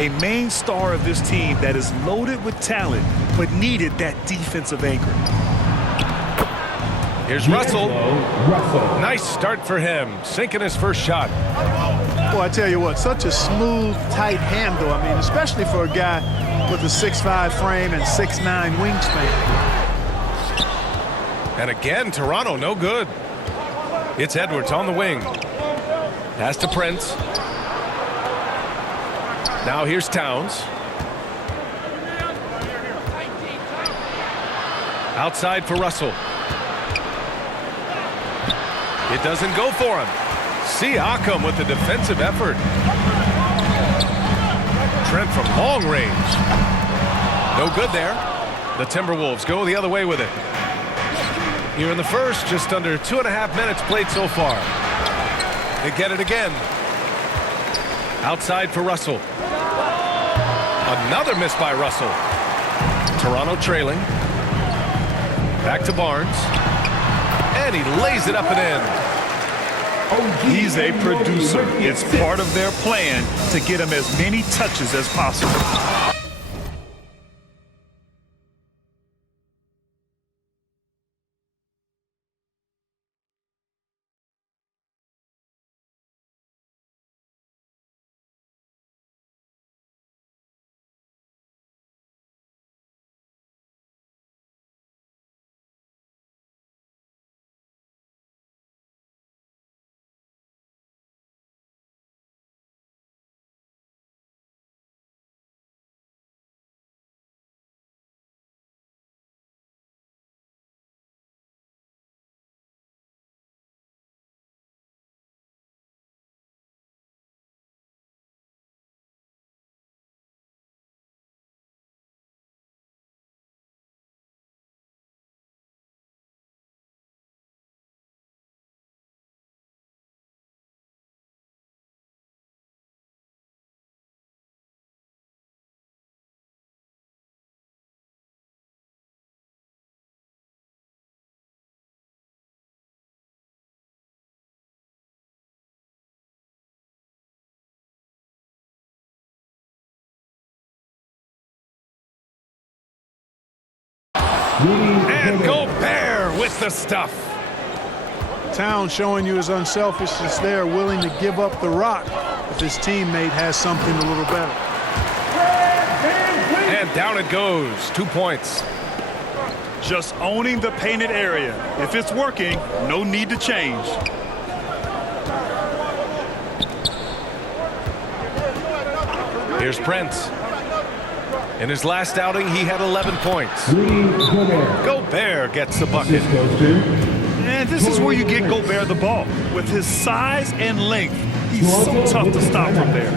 A main star of this team that is loaded with talent, but needed that defensive anchor. Here's Russell. Nice start for him, sinking his first shot. Well, I tell you what, such a smooth, tight handle. I mean, especially for a guy with a 6'5" frame and 6'9" wingspan. And again, Toronto, no good. It's Edwards on the wing. Pass to Prince. Now here's Towns. Outside for Russell. It doesn't go for him. Siakam with the defensive effort. Trent from long range. No good there. The Timberwolves go the other way with it. Here in the first, just under 2.5 minutes played so far. They get it again. Outside for Russell. Another miss by Russell. Toronto trailing. Back to Barnes. And he lays it up and in. He's a producer. It's part of their plan to get him as many touches as possible. And Gobert with the stuff. Towns showing you his unselfishness there, willing to give up the rock if his teammate has something a little better. And down it goes. 2 points. Just owning the painted area. If it's working, no need to change. Here's Prince. In his last outing, he had 11 points. Gobert gets the bucket. And this is where you get Gobert the ball. With his size and length, he's so tough to stop from there.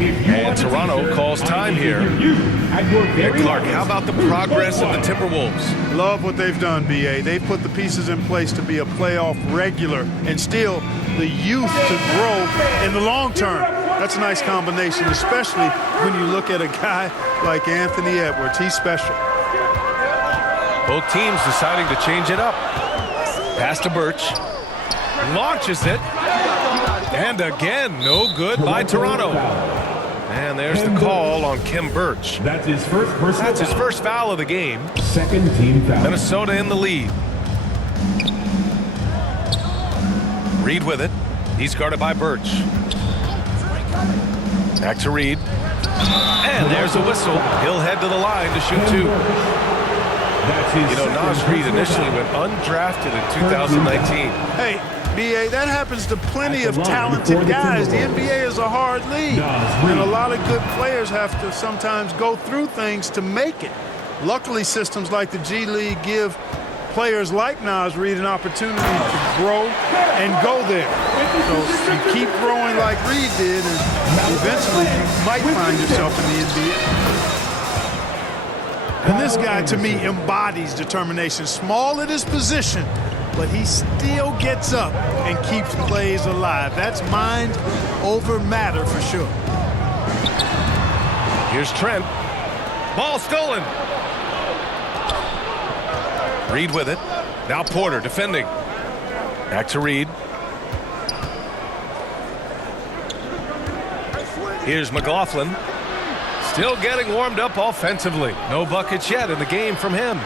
And Toronto calls time here. And Clark, how about the progress of the Timberwolves? Love what they've done, B.A. They've put the pieces in place to be a playoff regular and still the youth to grow in the long term. That's a nice combination, especially when you look at a guy like Anthony Edwards. He's special. Both teams deciding to change it up. Pass to Birch. Launches it. And again, no good by Toronto. And there's the call on Khem Birch. That's his first personal foul. That's his first foul of the game. Second team foul. Minnesota in the lead. Reed with it. He's guarded by Birch. Back to Reed. And there's a whistle. He'll head to the line to shoot two. You know, Naz Reid initially went undrafted in 2019. Hey, B.A., that happens to plenty of talented guys. The NBA is a hard league, and a lot of good players have to sometimes go through things to make it. Luckily, systems like the G League give players like Naz Reid an opportunity to grow and go there. So you keep growing like Reid did, and eventually you might find yourself in the NBA. And this guy, to me, embodies determination. Small at his position, but he still gets up and keeps plays alive. That's mind over matter for sure. Here's Trent. Ball stolen. Reed with it. Now Porter defending. Back to Reed. Here's McLaughlin. Still getting warmed up offensively. No buckets yet in the game from him.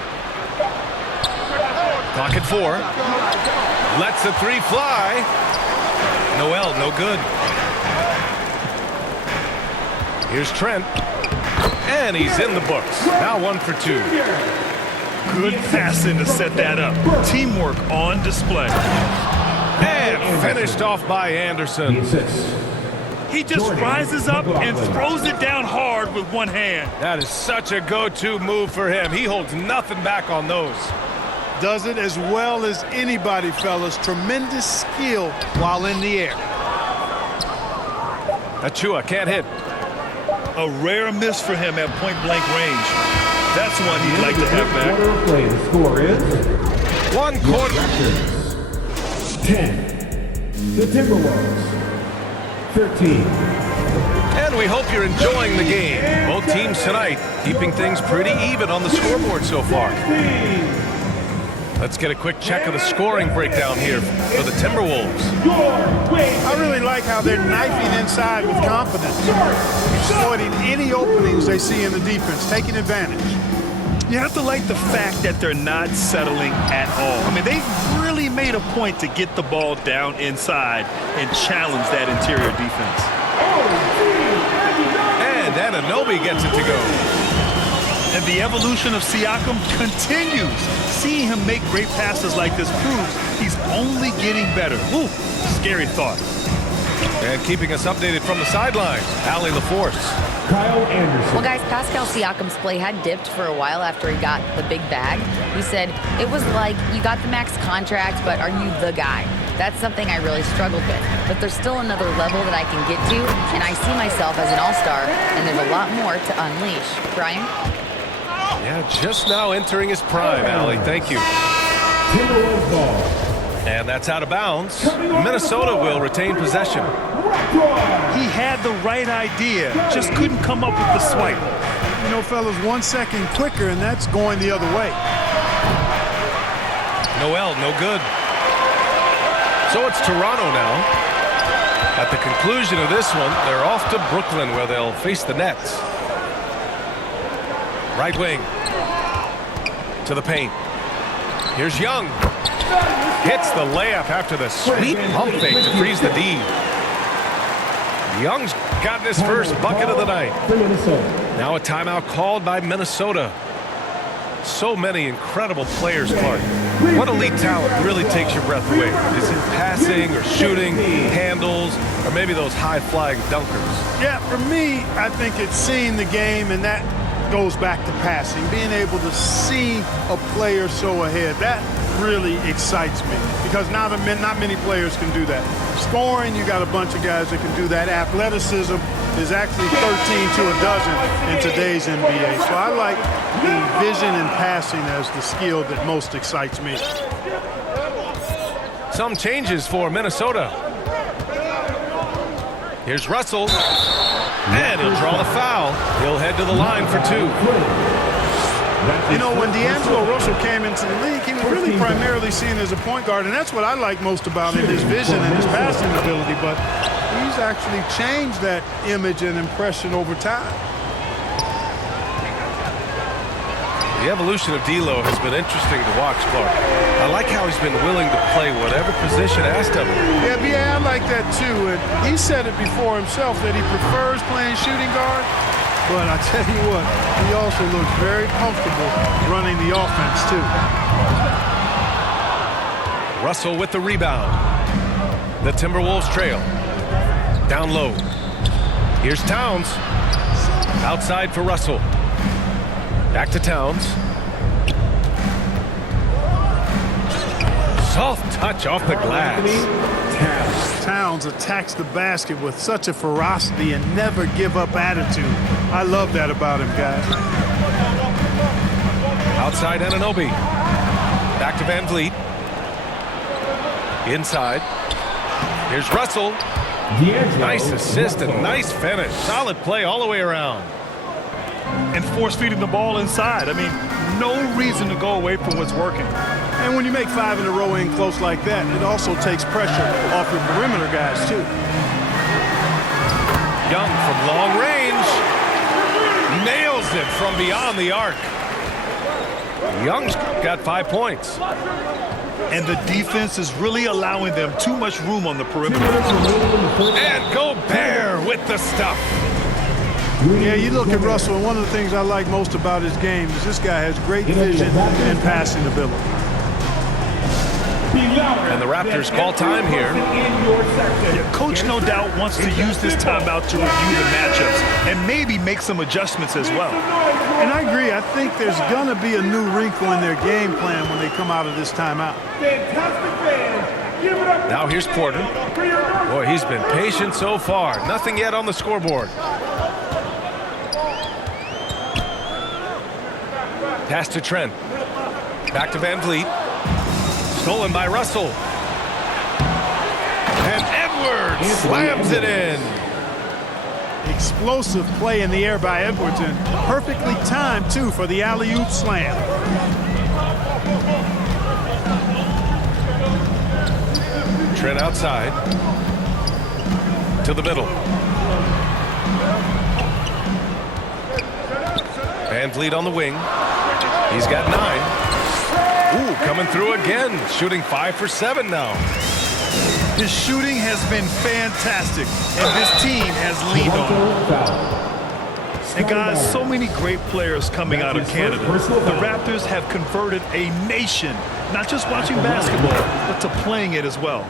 Clock at 4. Lets the 3 fly. Noel, no good. Here's Trent. And he's in the books. Now 1 for 2. Good passing to set that up. Teamwork on display. And finished off by Anderson. He just rises up and throws it down hard with one hand. That is such a go-to move for him. He holds nothing back on those. Does it as well as anybody, fellas. Tremendous skill while in the air. Achua can't hit. A rare miss for him at point-blank range. That's one he'd like to have back. Quarter of play. The score is 1 quarter. 10. The Timberwolves. 13. And we hope you're enjoying the game. Both teams tonight keeping things pretty even on the scoreboard so far. Let's get a quick check of the scoring breakdown here for the Timberwolves. I really like how they're knifing inside with confidence, exploiting any openings they see in the defense, taking advantage. You have to like the fact that they're not settling at all. I mean, they've really made a point to get the ball down inside and challenge that interior defense. And Anunoby gets it to go. And the evolution of Siakam continues. Seeing him make great passes like this proves he's only getting better. Ooh, scary thought. And keeping us updated from the sideline, Allie LaForce. Kyle Anderson. Well, guys, Pascal Siakam's play had dipped for a while after he got the big bag. He said, it was like, you got the max contract, but are you the guy? That's something I really struggled with. But there's still another level that I can get to, and I see myself as an all-star, and there's a lot more to unleash. Brian? Yeah, just now entering his prime, Allie. Thank you. Timberwolves ball. And that's out of bounds. Minnesota will retain possession. He had the right idea, just couldn't come up with the swipe. You know, fellas, 1 second quicker, and that's going the other way. Noel, no good. So it's Toronto now. At the conclusion of this one, they're off to Brooklyn where they'll face the Nets. Right wing. To the paint. Here's Young. Hits the layup after the sweet pump fake to freeze the D. Young's gotten his first bucket of the night. Now a timeout called by Minnesota. So many incredible players, Clark. What elite talent really takes your breath away? Is it passing or shooting, handles, or maybe those high-flying dunkers? Yeah, for me, I think it's seeing the game, and that goes back to passing. Being able to see a player so ahead, that really excites me because not many players can do that. Scoring, you got a bunch of guys that can do that. Athleticism is actually 13 to a dozen in today's NBA. So I like the vision and passing as the skill that most excites me. Some changes for Minnesota. Here's Russell. And he'll draw the foul. He'll head to the line for 2. You know, when D'Angelo Russell came into the league, he was really primarily seen as a point guard, and that's what I like most about him, his vision and his passing ability, but he's actually changed that image and impression over time. The evolution of D'Lo has been interesting to watch, Clark. I like how he's been willing to play whatever position asked of him. Yeah, I like that too, and he said it before himself that he prefers playing shooting guard. But I tell you what, he also looks very comfortable running the offense, too. Russell with the rebound. The Timberwolves trail. Down low. Here's Towns. Outside for Russell. Back to Towns. Soft touch off the glass. Towns attacks the basket with such a ferocity and never give up attitude. I love that about him, guys. Outside Anunoby. Back to Van Vliet. Inside. Here's Russell. Nice assist and nice finish. Solid play all the way around. And force feeding the ball inside. I mean, no reason to go away from what's working. And when you make 5 in a row in close like that, it also takes pressure off your perimeter guys, too. Young from long range. Nails it from beyond the arc. Young's got 5 points. And the defense is really allowing them too much room on the perimeter. And Gobert with the stuff. Yeah, you look at Russell, and one of the things I like most about his game is this guy has great vision and passing ability. And the Raptors call time here. Yeah, Coach no doubt wants to use this timeout to review the matchups and maybe make some adjustments as well. And I agree. I think there's going to be a new wrinkle in their game plan when they come out of this timeout. Now here's Porter. Boy, he's been patient so far. Nothing yet on the scoreboard. Pass to Trent. Back to Van Vliet. Stolen by Russell. And Edwards slams it in. Explosive play in the air by Edwards, and perfectly timed, too, for the alley-oop slam. Trent outside. To the middle. Van Vliet on the wing. He's got 9. Ooh, coming through again. Shooting 5 for 7 now. His shooting has been fantastic, and this team has leaned on him. And guys, so many great players coming out of Canada. The Raptors have converted a nation, not just watching basketball, but to playing it as well.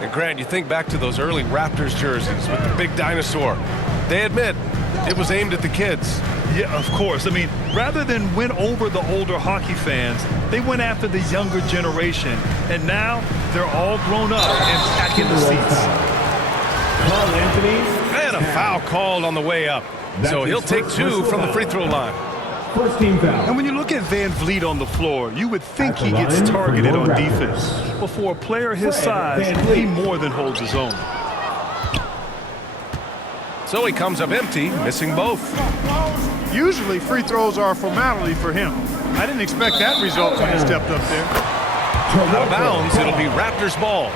And Grant, you think back to those early Raptors jerseys with the big dinosaur. They admit it was aimed at the kids. Yeah, of course. I mean, rather than win over the older hockey fans, they went after the younger generation. And now they're all grown up and packing the seats. And a foul called on the way up. So he'll take 2 from the free throw line. First team foul. And when you look at Van Vliet on the floor, you would think he gets targeted on defense. But for a player his size, he more than holds his own. So he comes up empty, missing both. Usually, free throws are a formality for him. I didn't expect that result when he stepped up there. Out of bounds, it'll be Raptors ball.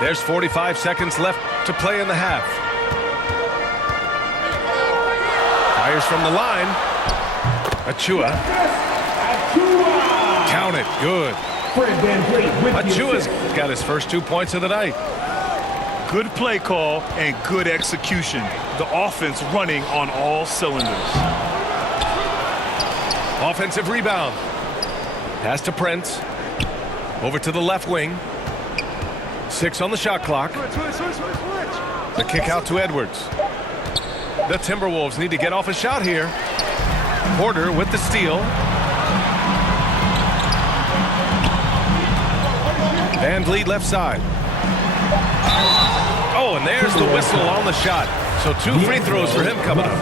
There's 45 seconds left to play in the half. Fires from the line. Achua. Count it. Good. Achua's got his first 2 points of the night. Good play call and good execution. The offense running on all cylinders. Offensive rebound. Pass to Prince. Over to the left wing. 6 on the shot clock. The kick out to Edwards. The Timberwolves need to get off a shot here. Porter with the steal. Van Vliet left side. Oh, and there's the whistle on the shot. So 2 free throws for him coming up.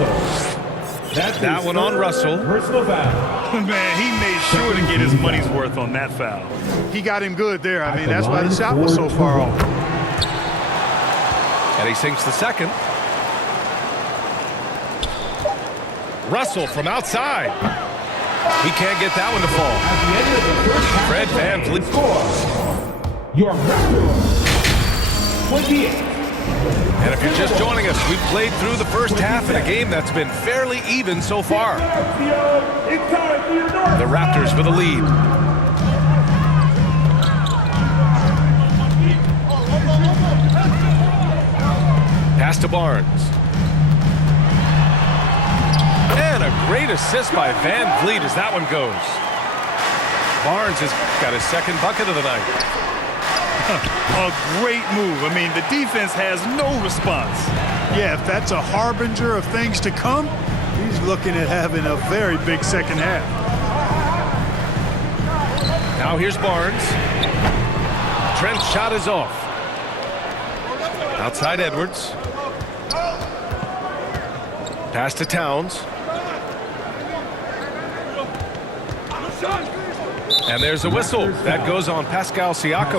That one on Russell. Personal foul. Man, he made sure to get his money's worth on that foul. He got him good there. I mean, that's why the shot was so far off. And he sinks the second. Russell from outside. He can't get that one to fall. Fred Van Vliet. Your Raptors 28. And if you're just joining us, we've played through the first half in a game that's been fairly even so far. The Raptors with the lead. Pass to Barnes. And a great assist by Van Vliet as that one goes. Barnes has got his second bucket of the night. A great move. I mean, the defense has no response. Yeah, if that's a harbinger of things to come, he's looking at having a very big second half. Now here's Barnes. Trent's shot is off. Outside Edwards. Pass to Towns. And there's a whistle. That goes on Pascal Siakam.